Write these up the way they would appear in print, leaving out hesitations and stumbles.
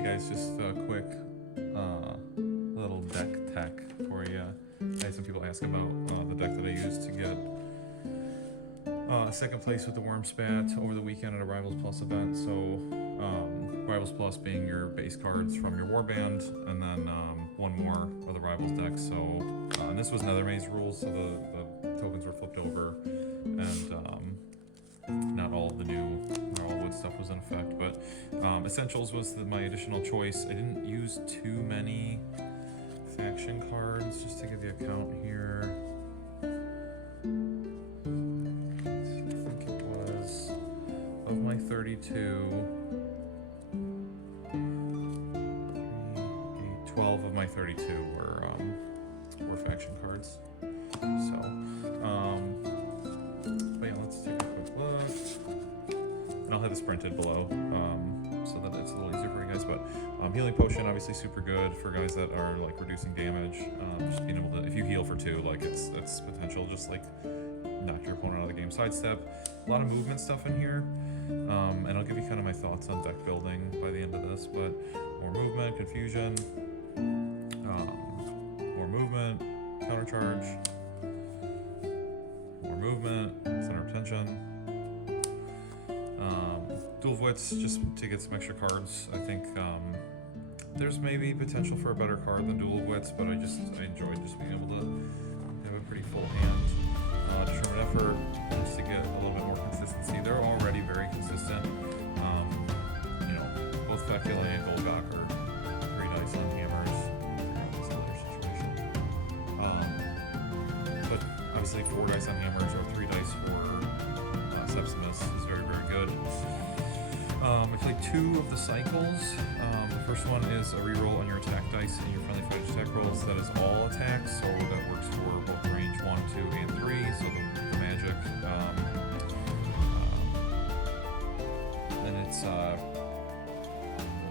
Hey guys, just a quick little deck tech for you. I had some people ask about the deck that I used to get second place with the Wurmspat over the weekend at a Rivals Plus event. So Rivals Plus being your base cards from your warband, and then one more of the Rivals deck. So and this was Nether Maze rules, so the tokens were flipped over, and not all of the new wood stuff was in effect, but Essentials was my additional choice. I didn't use too many faction cards, just to give you a count here. I think it was, of my 32, 12 of my 32 were faction cards. So, but yeah, let's take a quick look. And I'll have this printed below, so that it's a little easier for you guys. But healing potion, obviously super good for guys that are like reducing damage. Just being able to, if you heal for 2, like it's potential just like knock your opponent out of the game. Sidestep, a lot of movement stuff in here, and I'll give you kind of my thoughts on deck building by the end of this. But more movement, confusion, more movement, countercharge, more movement, center of tension. Dual Wits, just to get some extra cards. I think there's maybe potential for a better card than Dual Wits, but I enjoyed just being able to have a pretty full hand. Determined Effort, just to get a little bit more consistency. They're already very consistent. You know, both Fecula and Goldgawker, 3 dice on hammers. This other situation. But obviously 4 dice on hammers or 3 dice for Septimus is very, very good. I played 2 of the cycles. The first one is a reroll on your attack dice and your friendly fighter's attack rolls. That is all attacks, so that works for both range 1, 2, and 3. So the magic, and it's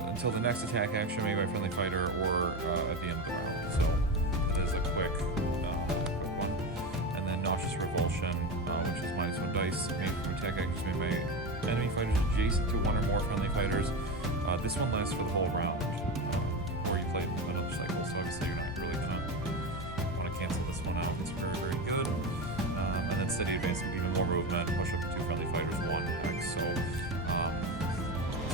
until the next attack action made by friendly fighter or at the end of the round. So it is a quick one. And then Nauseous Revulsion, which is -1 dice made from attack actions made by enemy fighters adjacent to 1 or more friendly fighters. This one lasts for the whole round, or you play another cycle, so obviously you're not really going to want to cancel this one out. It's very, very good. And then Steady Advance with even more movement, push up to 2 friendly fighters, 1 hex. So,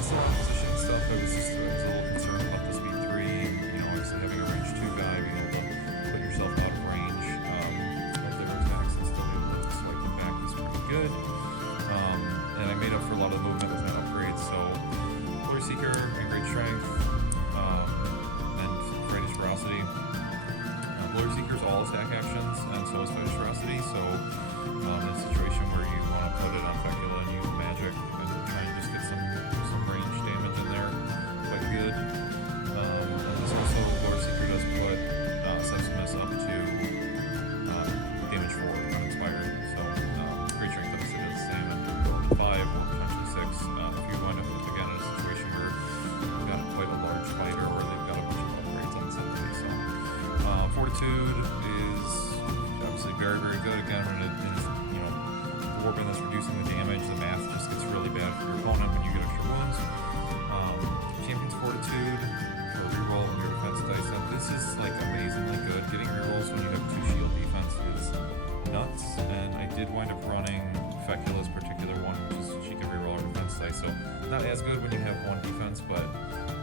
just a lot of positioning stuff. I was a little concerned about the speed 3, obviously having a range 2 guy, being able to put yourself out of range of their attacks and still be able to swipe them back is pretty good. And I made up for a lot of the movement with that upgrade, so Glory Seeker and Great Strength, and Greatest Ferocity. Glory Seeker is all attack actions, and so is Greatest Ferocity, so in a situation where you want to put it on Fecula and use magic and try and just get some range damage in there, quite good. And this also, Glory Seeker does put Septimus up to damage 4 uninspired, so Great Strength obviously does the same, and 5 or potentially 6 if you wind up again in a situation where you've got quite a large fighter or they've got a bunch of upgrades on the set. So Fortitude is obviously very, very good. Again, when it is, the warband that's reducing the damage, the math just gets really bad for your opponent when you get extra wounds. Champion's Fortitude for reroll on your defense dice. Now, this is like amazingly good. Getting rerolls when you have 2 shield defense is nuts, and I did wind up running Fecula's particular one, which is she can reroll her defense dice, so not as good when you have 1 defense, but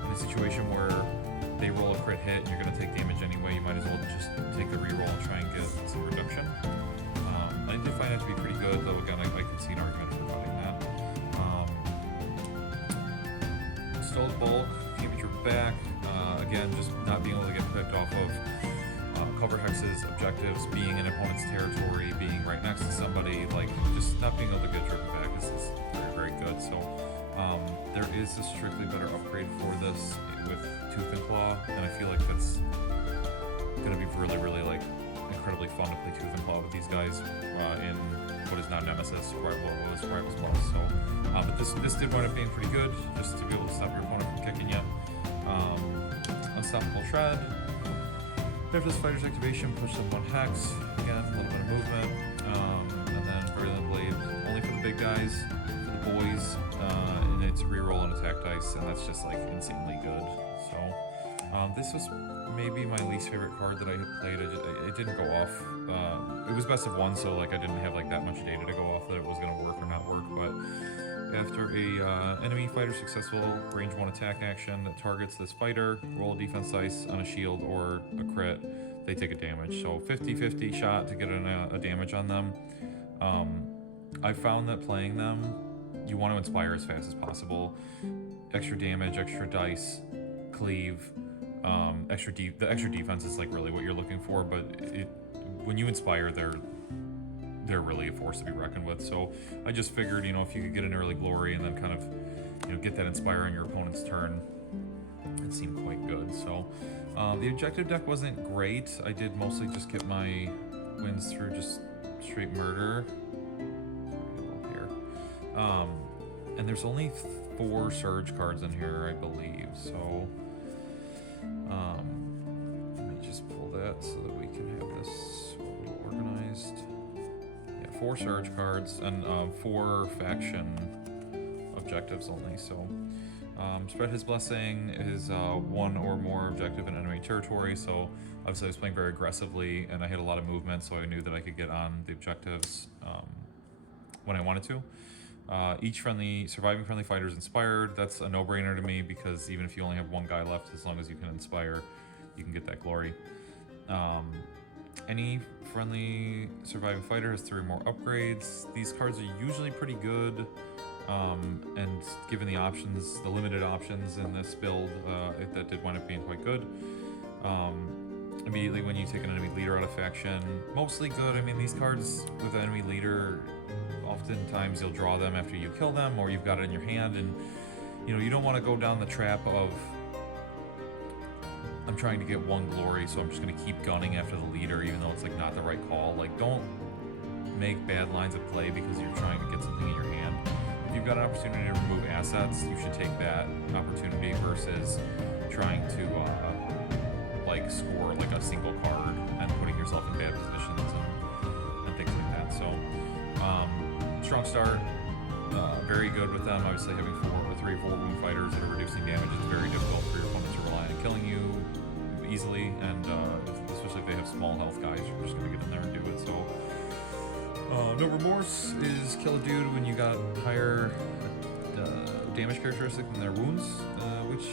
in a situation where they roll a crit hit and you're going to take damage anyway, you might as well just take the reroll and try and get some reduction. I did find that to be pretty good, though again, I could see an argument for running that. Stalled Bulk, keep at your back, again, just not being able to get picked off of cover hexes, objectives, being in opponent's territory, being right next to somebody, like just not being able to get driven back is very, very good. So there is a strictly better upgrade for this with Tooth and Claw, and I feel like that's going to be really, really like incredibly fun to play Tooth and Claw with these guys in what is now Nemesis, what was Rivals Plus. So, but this did wind up being pretty good, just to be able to stop your opponent from kicking you. Unstoppable Shred. After this fighter's activation, push them 1 hex. Again, a little bit of movement. And then Virulent Blade, only for the big guys, for the boys, and it's reroll and attack dice. dice, and that's just like insanely good. So this was maybe my least favorite card that I had played. It didn't go off. It was best of one, so like I didn't have like that much data to go off that it was going to work or not work. But after a enemy fighter successful range 1 attack action that targets this fighter, roll a defense dice on a shield or a crit, they take a damage. So 50-50 shot to get a damage on them. I found that playing them, you want to inspire as fast as possible. Extra damage, extra dice, cleave, the extra defense is like really what you're looking for, but when you inspire, they're really a force to be reckoned with. So I just figured, you know, if you could get an early glory and then kind of, you know, get that inspire on your opponent's turn, it seemed quite good. So the objective deck wasn't great. I did mostly just get my wins through just straight murder. Here. And there's only 4 surge cards in here, I believe. So let me just pull that so that we can have this a little organized. Yeah, 4 surge cards and 4 faction objectives only. So spread his blessing is 1 or more objective in enemy territory. So obviously I was playing very aggressively and I had a lot of movement, so I knew that I could get on the objectives when I wanted to. Each surviving friendly fighter is inspired. That's a no-brainer to me, because even if you only have 1 guy left, as long as you can inspire, you can get that glory. Any friendly surviving fighter has 3 more upgrades. These cards are usually pretty good, and given the options, the limited options in this build, that did wind up being quite good. Immediately when you take an enemy leader out of faction, mostly good. I mean, these cards with an enemy leader, oftentimes you'll draw them after you kill them, or you've got it in your hand, and you know, you don't want to go down the trap of, I'm trying to get 1 glory, so I'm just going to keep gunning after the leader, even though it's like not the right call. Like, don't make bad lines of play because you're trying to get something in your hand. If you've got an opportunity to remove assets, you should take that opportunity versus trying to like score like a single card and putting yourself in bad positions and things like that. So strong start, very good with them. Obviously having 3 or 4 wound fighters that are reducing damage, it's very difficult for your opponent to rely on killing you easily, and especially if they have small health guys, you're just going to get in there and do it. So no remorse is kill a dude when you got higher damage characteristic than their wounds, which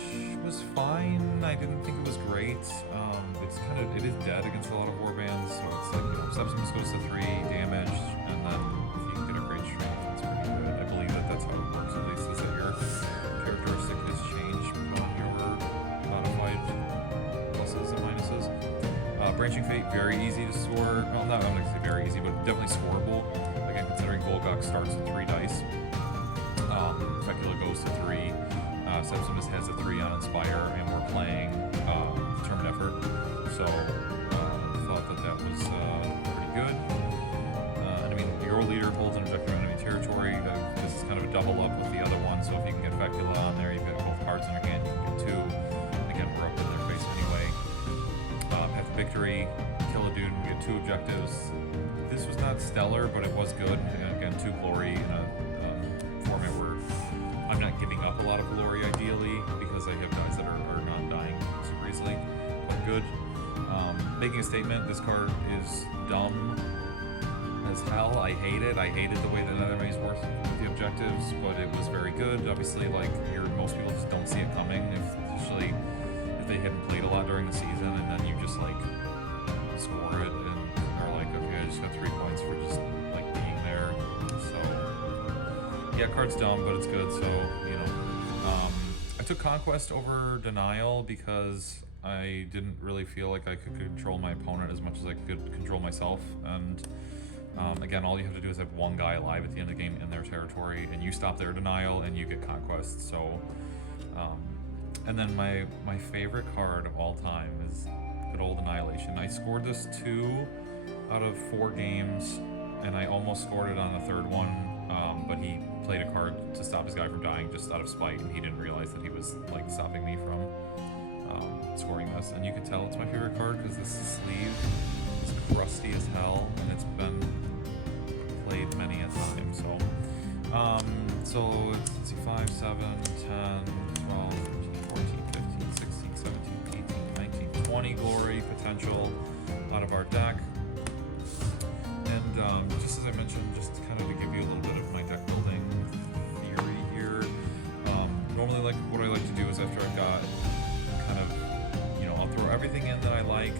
was fine. I didn't think it was great. It is dead against a lot of warbands, so it's like, you know, Septimus goes to 3 damage, and then if you can get a great strength, that's pretty good. I believe that's how it works, at least, is that your characteristic has changed on your modified pluses and minuses. Branching Fate, very easy to score. Well, not, I'm not going to say very easy, but definitely scoreable. Again, considering Golgok starts with 3 dice. Fecula goes to 3. Septimus has a 3 on Inspire, and we're playing Determined Effort. So, thought that was pretty good. And I mean, your leader holds an objective in enemy territory. This is kind of a double up with the other one, so if you can get Fecula on there, you've got both cards in your hand, you can get 2. Again, we're up in their face anyway. Path to Victory, kill a dude and get 2 objectives. This was not stellar, but it was good. Again, 2 glory in a format where I'm not giving up a lot of glory, ideally, because I have guys that are not dying super easily, but good. Making a statement, this card is dumb as hell. I hate it. I hated the way that enemies work with the objectives, but it was very good. Obviously, like, most people just don't see it coming, especially if they hadn't played a lot during the season, and then you just, like, score it, and are like, okay, I just got 3 points for just, like, being there. So, yeah, card's dumb, but it's good, so, you know. I took Conquest over Denial because I didn't really feel like I could control my opponent as much as I could control myself, and again, all you have to do is have 1 guy alive at the end of the game in their territory, and you stop their Denial, and you get Conquest. So, and then my favorite card of all time is good old Annihilation. I scored this 2 out of 4 games, and I almost scored it on the 3rd one, but he played a card to stop his guy from dying just out of spite, and he didn't realize that he was like stopping me from scoring this. And you can tell it's my favorite card because this sleeve is crusty as hell, and it's been played many a time. So, so let's see, 5, 7, 10, potential out of our deck. And just as I mentioned, just kind of to give you a little bit of my deck building theory here. Normally, like what I like to do is after I've got kind of, you know, I'll throw everything in that I like.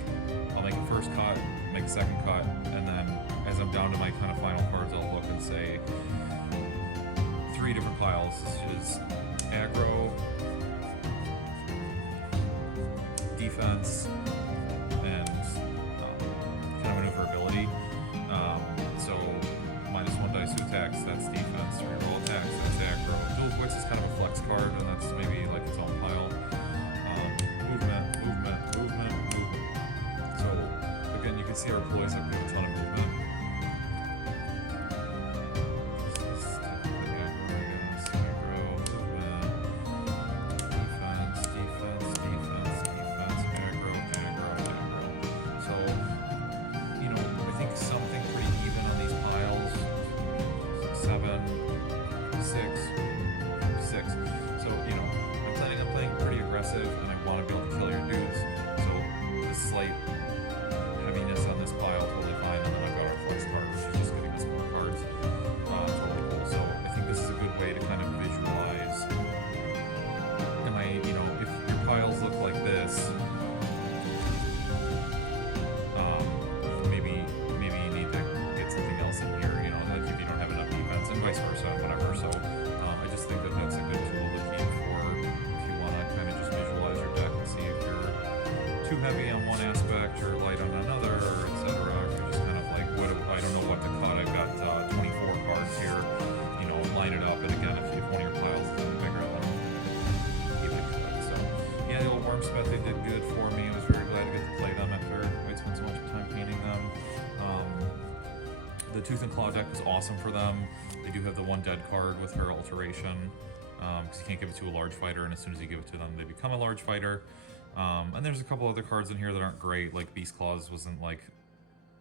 I'll make a first cut, make a second cut, and then as I'm down to my kind of final cards, I'll look and say 3 different piles. This is aggro, defense, and kind of maneuverability. So -1 dice to attacks, that's defense. Reroll attacks, that's aggro. Dual Voice is kind of a flex card, and that's maybe like its own pile. Movement, movement, movement, movement. So again, you can see our ploys have a ton of movement. And I want to be able to kill your dudes, so the slight heaviness on this pile, totally fine. And then I've got our flex card, which is just giving us more cards, totally cool. So I think this is a good way to kind of visualize. And you know, if your piles look like this, maybe you need to get something else in here. You know, like if you don't have enough defense, and vice versa, and whatever. So I just think that that's a good tool to keep for if you want to kind of just visualize your deck and see if you're too heavy on one aspect or light on another, or etc. If you're just kind of like, I don't know what to cut. I've got 24 cards here. You know, line it up, and again, if one of your piles is bigger, then keep it good. So yeah, the old Wurmspat, they did good for me. I was very glad to get to play them after I spent so much time painting them. The Tooth and Claw deck was awesome for them. They do have the 1 dead card with her alteration, because you can't give it to a large fighter, and as soon as you give it to them, they become a large fighter. And there's a couple other cards in here that aren't great, like Beast Claws wasn't like,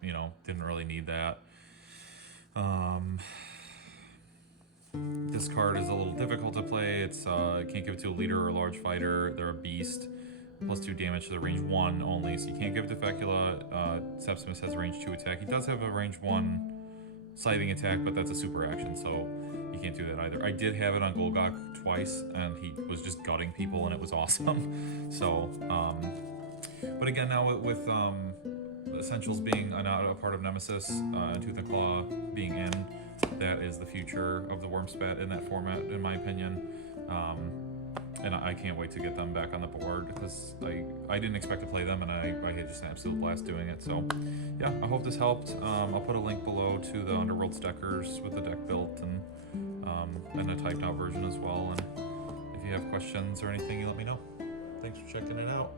you know, didn't really need that. This card is a little difficult to play. It's can't give it to a leader or a large fighter. They're a beast. +2 damage to the range 1 only, so you can't give it to Fecula. Septimus has a range 2 attack. He does have a range 1 scything attack, but that's a super action, so you can't do that either. I did have it on Golgok twice, and he was just gutting people, and it was awesome. So, but again, now with Essentials being a part of Nemesis, and Tooth and Claw being in, that is the future of the Wurmspat in that format, in my opinion. And I can't wait to get them back on the board, because I didn't expect to play them, and I had just an absolute blast doing it. So yeah, I hope this helped. I'll put a link below to the Underworlds deckers with the deck built and a typed out version as well. And if you have questions or anything, you let me know. Thanks for checking it out.